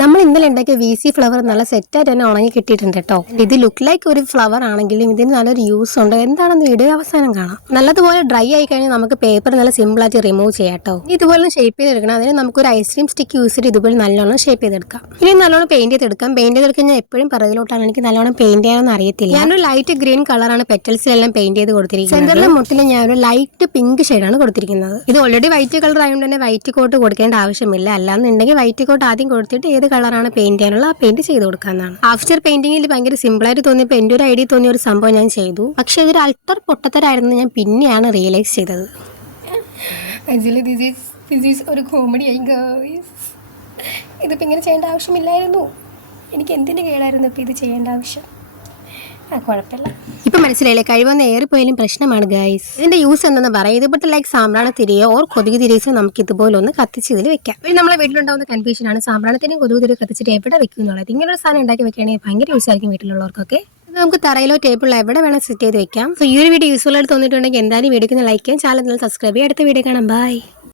നമ്മൾ ഇന്നലെ ഉണ്ടാക്കിയ വി സി ഫ്ലവർ നല്ല സെറ്റായിട്ട് തന്നെ ഉണങ്ങി കിട്ടിയിട്ടുണ്ട് കേട്ടോ. ഇത് ലുക്ക് ലൈക്ക് ഒരു ഫ്ലവർ ആണെങ്കിലും ഇതിന് നല്ലൊരു യൂസ് ഉണ്ട്. എന്താണെന്ന് വീഡിയോ അവസാനം കാണാം. നല്ലതുപോലെ ഡ്രൈ ആയി കഴിഞ്ഞാൽ നമുക്ക് പേപ്പർ നല്ല സിമ്പിൾ ആയിട്ട് റിമൂവ് ചെയ്യാം കേട്ടോ. ഇതുപോലെ ഷേപ്പ് ചെയ്തെടുക്കണം. അതിന് നമുക്കൊരു ഐസ്ക്രീം സ്റ്റിക്ക് യൂസ് ചെയ്ത് ഇതുപോലെ നല്ലോണം ഷേപ്പ് ചെയ്തെടുക്കാം. ഇനി നല്ലോണം പെയിന്റ് ചെയ്തെടുക്കാം. പെയിന്റ് ചെയ്തെടുക്കാൻ ഞാൻ എപ്പോഴും പിറകിലോട്ടാണ്. എനിക്ക് നല്ലോണം പെയിന്റ് ചെയ്യാനൊന്നും അറിയത്തില്ല. ഞാനൊരു ലൈറ്റ് ഗ്രീൻ കളറാണ് പെറ്റൽസിലെല്ലാം പെയിന്റ് ചെയ്ത് കൊടുത്തിരിക്കുന്നത്. സെന്ററിലെ മുട്ടിൽ ഒരു ലൈറ്റ് പിങ്ക് ഷെയ്ഡാണ് കൊടുത്തിരിക്കുന്നത്. ഇത് ഓൾറെഡി വൈറ്റ് കളർ ആയതുകൊണ്ട് തന്നെ വൈറ്റ് കോട്ട് കൊടുക്കേണ്ട ആവശ്യമില്ല. അല്ലാന്നുണ്ടെങ്കിൽ വൈറ്റ് കോട്ട് ആദ്യം കൊടുത്തിട്ട് ഏത് കളറാണ് പെയിന്റ് ചെയ്യാനുള്ള ആ പെയിന്റ് ചെയ്ത് കൊടുക്കാന്നാണ് ആഫ്റ്റർ പെയിന്റിംഗിൽ ഭയങ്കര സിമ്പിൾ ആയിട്ട് തോന്നിയപ്പോൾ എന്റെ ഒരു ഐഡിയ തോന്നിയ ഒരു സംഭവം ഞാൻ ചെയ്തു. പക്ഷെ ഇതൊരു അൾട്ടർ പൊട്ടത്തരായിരുന്നു ഞാൻ പിന്നെയാണ് റിയലൈസ് ചെയ്തത്. ഒരു കോമഡി ആയി ഇങ്ങനെ ചെയ്യേണ്ട ആവശ്യമില്ലായിരുന്നു. എനിക്ക് എന്തിന് കേടായിരുന്നു ഇപ്പോൾ ഇത് ചെയ്യേണ്ട ആവശ്യം? ഇപ്പൊ മനസ്സിലായില്ലേ? കഴിവൊന്ന് ഏറിപ്പോയാലും പ്രശ്നമാണ് ഗൈസ് ഇതിന്റെ യൂസ് എന്തെന്ന് പറയാം. ഇതുപോലത്തെ ലൈക്ക് സാമ്പ്രാണ തിരിയോ ഓർ കൊതുക് തിരിയോ നമുക്ക് ഇതുപോലെ ഒന്ന് കത്തിച്ച് ഇതിൽ വെക്കാം. പിന്നെ നമ്മളെ വീട്ടിലുണ്ടാവുന്ന കൺഫ്യൂഷൻ ആണ്. സാമ്പ്രാണത്തിനും കൊതുക് തിരി കത്തിച്ചിട്ട് എവിടെ വെക്കും എന്നുള്ളത്. ഇങ്ങനെ ഒരു സാധനം ഉണ്ടാക്കി വെക്കുകയാണെങ്കിൽ ഭയങ്കര യൂസ് ആയിരിക്കും വീട്ടിലുള്ളവർക്കൊക്കെ. നമുക്ക് തറയിലോ ടേബിളിലോ എവിടെ വേണം സെറ്റ് ചെയ്ത് വെക്കാം. സോ ഈ ഒരു വീഡിയോ യൂസ്ഫുൾ ആയിട്ട് തോന്നിയിട്ടുണ്ടെങ്കിൽ എന്തായാലും വീഡിയോക്ക് ലൈക്ക് ചെയ്യാം. ചാനൽ സബ്സ്ക്രൈബ് ചെയ്യാം. അടുത്ത വീഡിയോ കാണാം. ബൈ